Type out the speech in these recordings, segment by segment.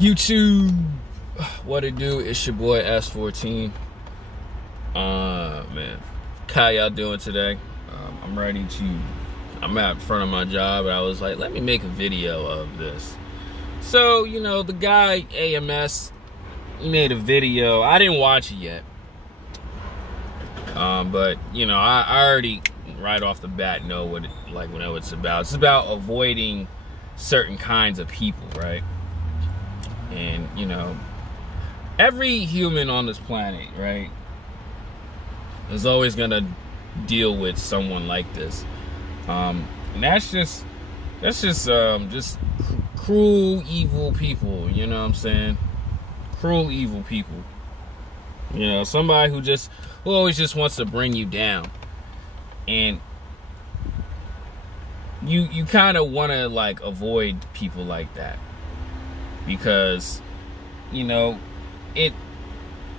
YouTube, what it do? It's your boy S14. Man, how y'all doing today? I'm at front of my job, and I was like, let me make a video of this. So, you know, the guy AMS, he made a video. I didn't watch it yet, but you know, I already right off the bat know what it's about. It's about avoiding certain kinds of people, right? And, you know, every human on this planet, right, is always going to deal with someone like this. And that's just cruel, evil people, you know what I'm saying? Cruel, evil people. You know, somebody who always just wants to bring you down. And you kind of want to, like, avoid people like that. Because, you know,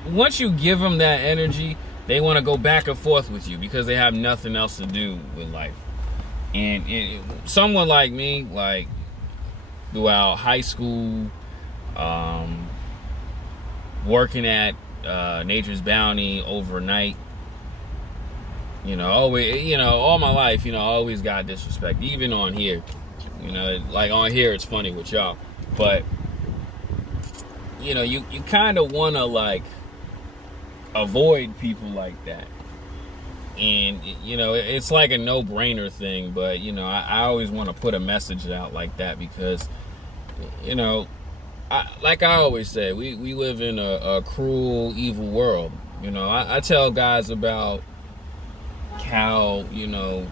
once you give them that energy, they want to go back and forth with you because they have nothing else to do with life. And someone like me, like, throughout high school, working at Nature's Bounty overnight, you know, always, you know, all my life, you know, I always got disrespect, even on here. You know, like on here, it's funny with y'all, but you know, you kind of want to, like, avoid people like that. And, you know, it's like a no-brainer thing, but, you know, I always want to put a message out like that because, you know, like I always say, we live in a cruel, evil world. You know, I tell guys about how, you know,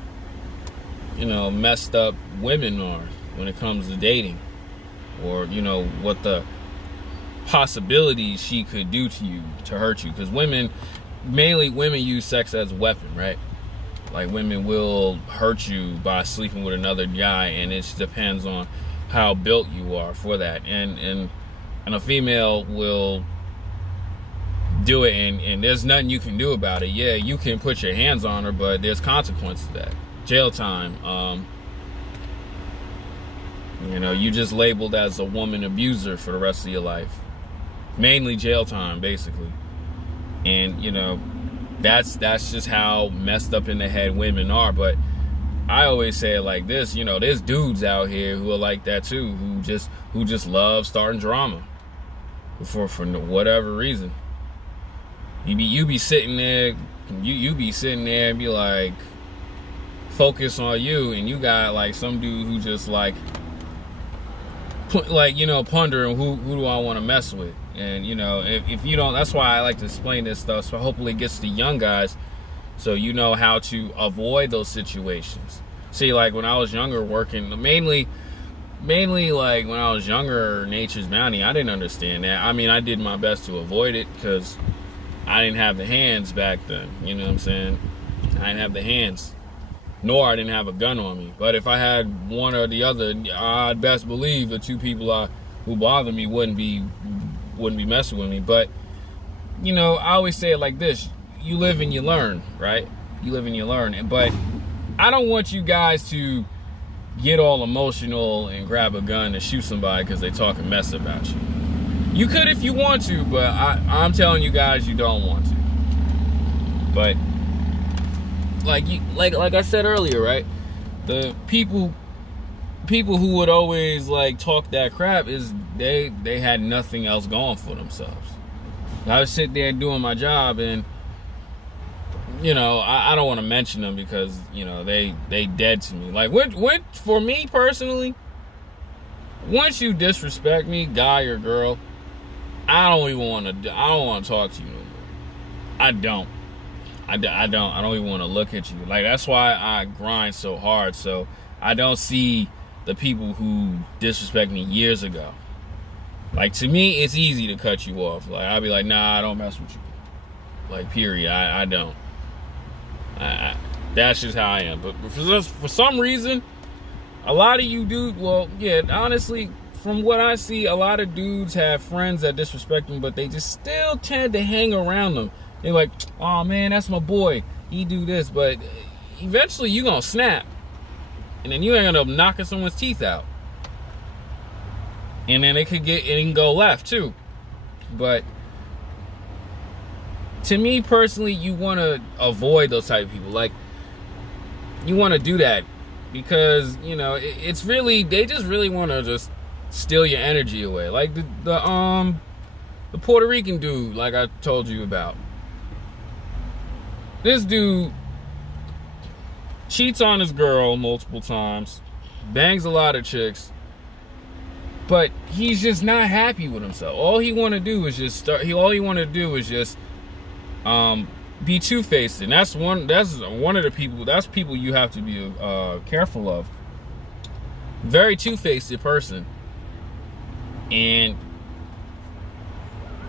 messed up women are when it comes to dating, or, you know, what the possibilities she could do to you to hurt you. Because mainly women use sex as a weapon, right? Like, women will hurt you by sleeping with another guy, and it depends on how built you are for that. And a female will do it, and there's nothing you can do about it. Yeah, you can put your hands on her, but there's consequences to that. Jail time. You know, you just labeled as a woman abuser for the rest of your life. Mainly jail time, basically. And, you know, that's just how messed up in the head women are. But I always say it like this, you know, there's dudes out here who are like that too, who just love starting drama for whatever reason. You be sitting there, you be sitting there and be like, focus on you, and you got like some dude who just like you know, pondering who do I want to mess with. And, you know, if you don't, that's why I like to explain this stuff, so hopefully it gets to young guys, so you know how to avoid those situations. See, like, when I was younger working, mainly like when I was younger, Nature's Bounty, I didn't understand that. I mean, I did my best to avoid it because I didn't have the hands back then, you know what I'm saying? I didn't have the hands, nor I didn't have a gun on me. But if I had one or the other, I'd best believe the two people who bother me wouldn't be messing with me. But, you know, I always say it like this: you live and you learn, right? You live and you learn. But I don't want you guys to get all emotional and grab a gun and shoot somebody because they talking mess about you. You could if you want to, but I'm telling you guys, you don't want to. But like I said earlier, right? The people who would always like talk that crap is they had nothing else going for themselves. I would sit there doing my job, and, you know, I don't want to mention them because, you know, they dead to me. Like, for me personally, once you disrespect me, guy or girl, I don't want to talk to you no more. I don't even want to look at you. Like, that's why I grind so hard, so I don't see the people who disrespect me years ago. Like, to me, it's easy to cut you off. Like, I'll be like, nah, I don't mess with you. Like, period. I don't. That's just how I am. But for some reason, a lot of you dudes, well, yeah, honestly, from what I see, a lot of dudes have friends that disrespect them, but they just still tend to hang around them. They're like, oh man, that's my boy, he do this. But eventually you gonna snap, and then you end up knocking someone's teeth out. And then it can go left too. But to me personally, you want to avoid those type of people. Like, you want to do that because, you know, it's really, they just really want to just steal your energy away. Like the Puerto Rican dude, like I told you about. This dude cheats on his girl multiple times, bangs a lot of chicks, but he's just not happy with himself. All he want to do is just be two-faced, and that's one of the people. That's people you have to be careful of. Very two-faced person, and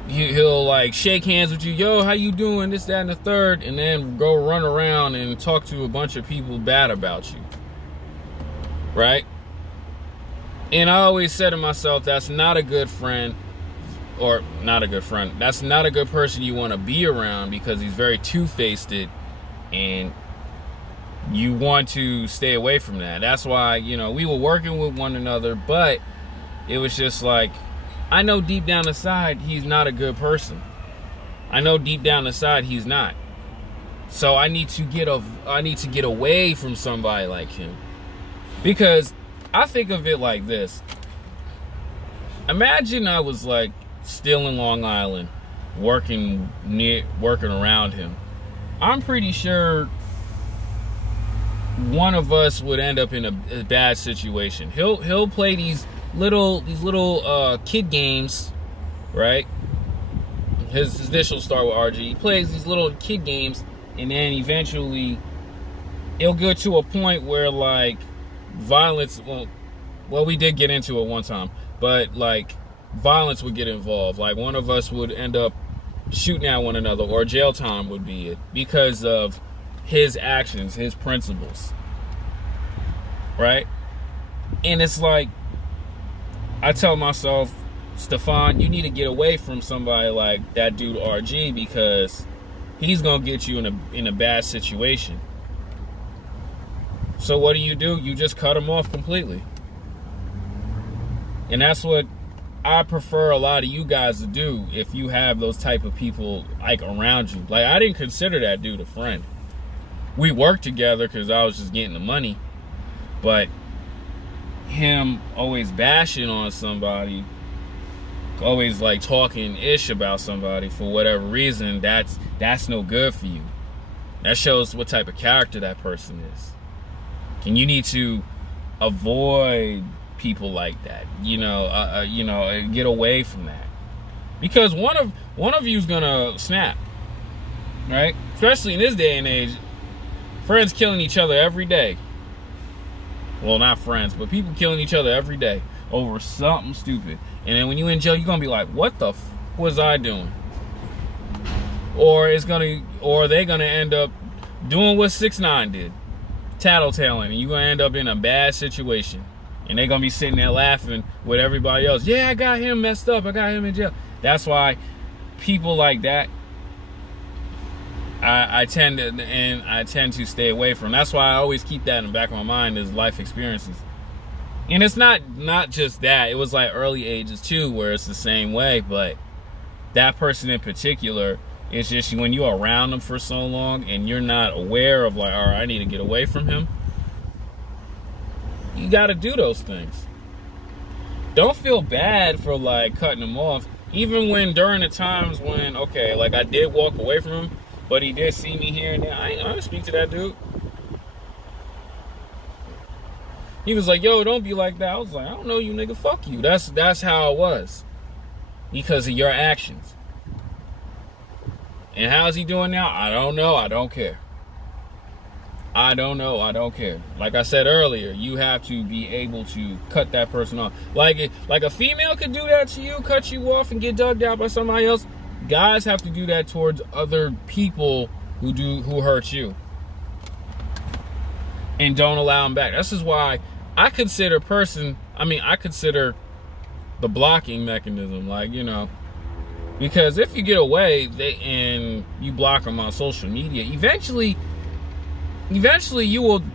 he'll like shake hands with you, yo, how you doing, this, that, and the third, and then go run around and talk to a bunch of people bad about you, right? And I always said to myself, that's not a good friend, or not a good friend. That's not a good person you want to be around, because he's very two-faced, and you want to stay away from that. That's why, you know, we were working with one another, but it was just like, I know deep down inside he's not a good person. I know deep down inside he's not. So I need to get away from somebody like him. Because I think of it like this. Imagine I was like still in Long Island, working around him. I'm pretty sure one of us would end up in a bad situation. He'll play these little kid games, right? His initials start with RG. He plays these little kid games, and then eventually it'll get to a point where like violence, well, we did get into it one time, but like violence would get involved. Like one of us would end up shooting at one another, or jail time would be it, because of his actions, his principles, right? And it's like, I tell myself, Stefan, you need to get away from somebody like that dude RG, because he's gonna get you in a bad situation. So what do? You just cut him off completely. And that's what I prefer a lot of you guys to do if you have those type of people like around you. Like, I didn't consider that dude a friend. We worked together because I was just getting the money, but him always bashing on somebody, always like talking ish about somebody for whatever reason, that's no good for you. That shows what type of character that person is. And you need to avoid people like that, get away from that, because one of you's gonna snap, right? Especially in this day and age, friends killing each other every day. Well, not friends, but people killing each other every day over something stupid. And then when you in jail, you're gonna be like, what the f was I doing? Or they're gonna end up doing what 6ix9ine did, tattletaling, and you're gonna end up in a bad situation. And they're gonna be sitting there laughing with everybody else. Yeah, I got him messed up, I got him in jail. That's why people like that, I tend to stay away from. That's why I always keep that in the back of my mind, is life experiences. And it's not just that. It was like early ages too, where it's the same way. But that person in particular, it's just when you're around them for so long and you're not aware of like, all right, I need to get away from him. You got to do those things. Don't feel bad for like cutting him off. Even when during the times when, okay, like I did walk away from him, but he did see me here and there, I don't speak to that dude. He was like, yo, don't be like that. I was like, I don't know you, nigga. Fuck you. That's how it was. Because of your actions. And how's he doing now? I don't know. I don't care. I don't know. I don't care. Like I said earlier, you have to be able to cut that person off. Like a female could do that to you, cut you off and get dug out by somebody else. Guys have to do that towards other people who hurt you. And don't allow them back. This is why I consider the blocking mechanism, like, because if you get away and you block them on social media, eventually eventually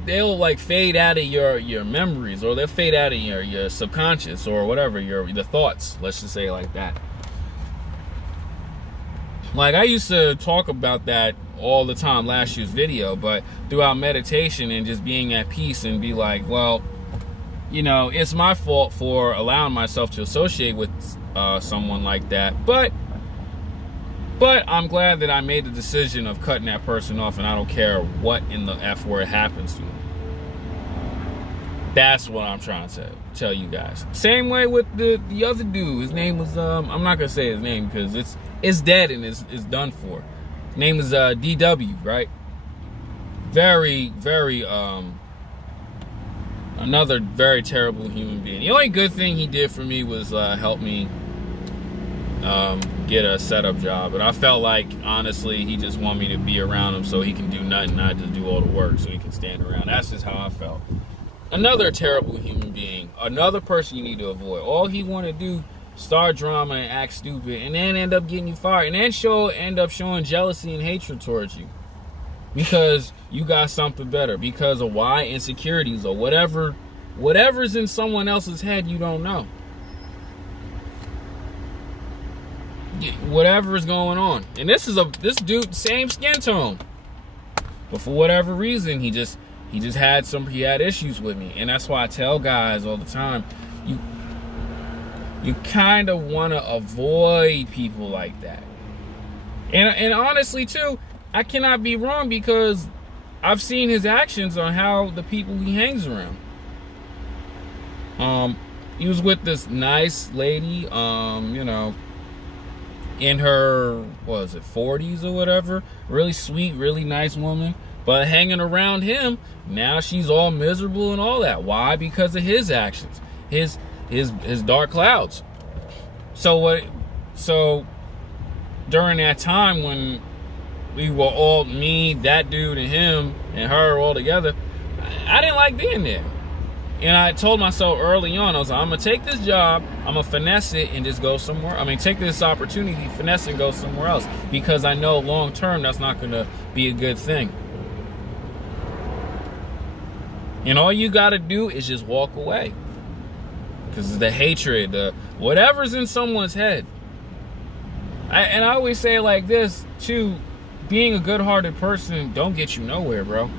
they'll like fade out of your memories, or they'll fade out of your subconscious, or whatever, the thoughts, let's just say it like that. Like, I used to talk about that all the time last year's video, but throughout meditation and just being at peace and be like, well, you know, it's my fault for allowing myself to associate with someone like that, but I'm glad that I made the decision of cutting that person off, and I don't care what in the F word happens to them. That's what I'm trying to tell you guys. Same way with the other dude. His name was I'm not gonna say his name because it's dead and it's done for. His name is DW, right? Very, very another very terrible human being. The only good thing he did for me was help me get a setup job, but I felt like, honestly, he just wanted me to be around him so he can do nothing, not just do all the work, so he can stand around. That's just how I felt. Another terrible human being, another person you need to avoid. All he want to do, start drama and act stupid, and then end up getting you fired, and then end up showing jealousy and hatred towards you because you got something better, because of why? Insecurities or whatever's in someone else's head you don't know. Whatever is going on. And this dude, same skin tone, but for whatever reason he had issues with me. And that's why I tell guys all the time, you kind of want to avoid people like that. And honestly too, I cannot be wrong, because I've seen his actions on how the people he hangs around. He was with this nice lady, you know, in her, what was it, 40s or whatever. Really sweet, really nice woman. But hanging around him, now she's all miserable and all that. Why? Because of his actions, his dark clouds. So during that time when we were all, me, that dude, and him and her all together, I didn't like being there. And I told myself early on, I was like, I'm gonna take this job, I'm gonna finesse it and just go somewhere. I mean, take this opportunity, finesse it, and go somewhere else, because I know long term that's not gonna be a good thing. And all you gotta do is just walk away, because the hatred, the whatever's in someone's head. And I always say it like this too: being a good-hearted person don't get you nowhere, bro.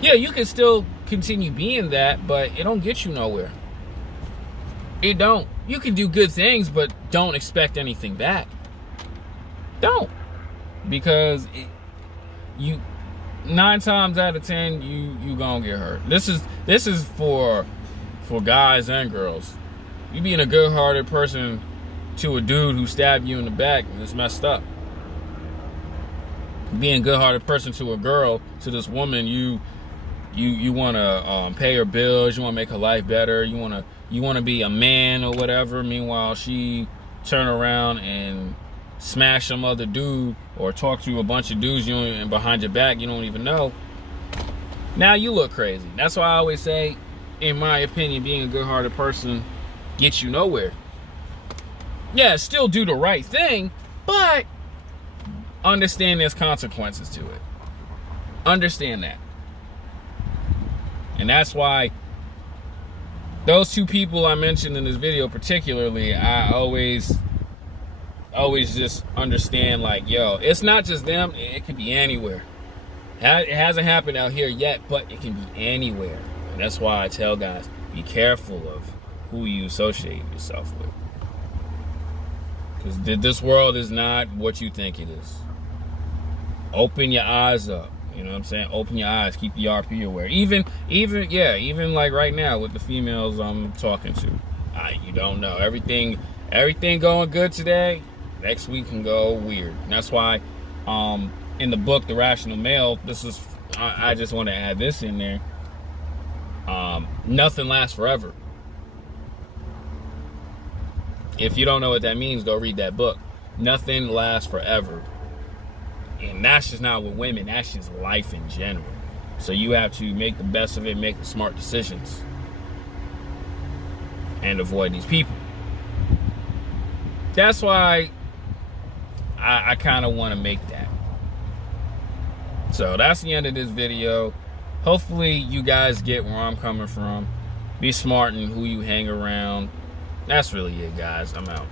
Yeah, you can still continue being that, but it don't get you nowhere. It don't. You can do good things, but don't expect anything back. Don't. Because you 9 times out of 10 you gonna get hurt. This is for guys and girls. You being a good-hearted person to a dude who stabbed you in the back, it's messed up. Being a good-hearted person to a girl, to this woman, you want to pay her bills, you want to make her life better, you want to be a man or whatever. Meanwhile, she turn around and smash some other dude, or talk to a bunch of dudes and behind your back you don't even know. Now you look crazy. That's why I always say, in my opinion, being a good-hearted person gets you nowhere. Yeah, still do the right thing, but understand there's consequences to it. Understand that. And that's why those 2 people I mentioned in this video particularly, I always just understand, like, yo, it's not just them, it could be anywhere. It hasn't happened out here yet, but it can be anywhere. And that's why I tell guys, be careful of who you associate yourself with. Because this world is not what you think it is. Open your eyes up. You know what I'm saying? Open your eyes. Keep the RP aware. Even like right now with the females I'm talking to. You don't know. Everything going good today, next week can go weird. And that's why in the book, The Rational Male, I just want to add this in there. Nothing lasts forever. If you don't know what that means, go read that book. Nothing lasts forever. And that's just not with women, that's just life in general. So you have to make the best of it, make the smart decisions, and avoid these people. That's why I kind of want to make that. So that's the end of this video. hopefully you guys get where I'm coming from. Be smart in who you hang around. That's really it, guys. I'm out.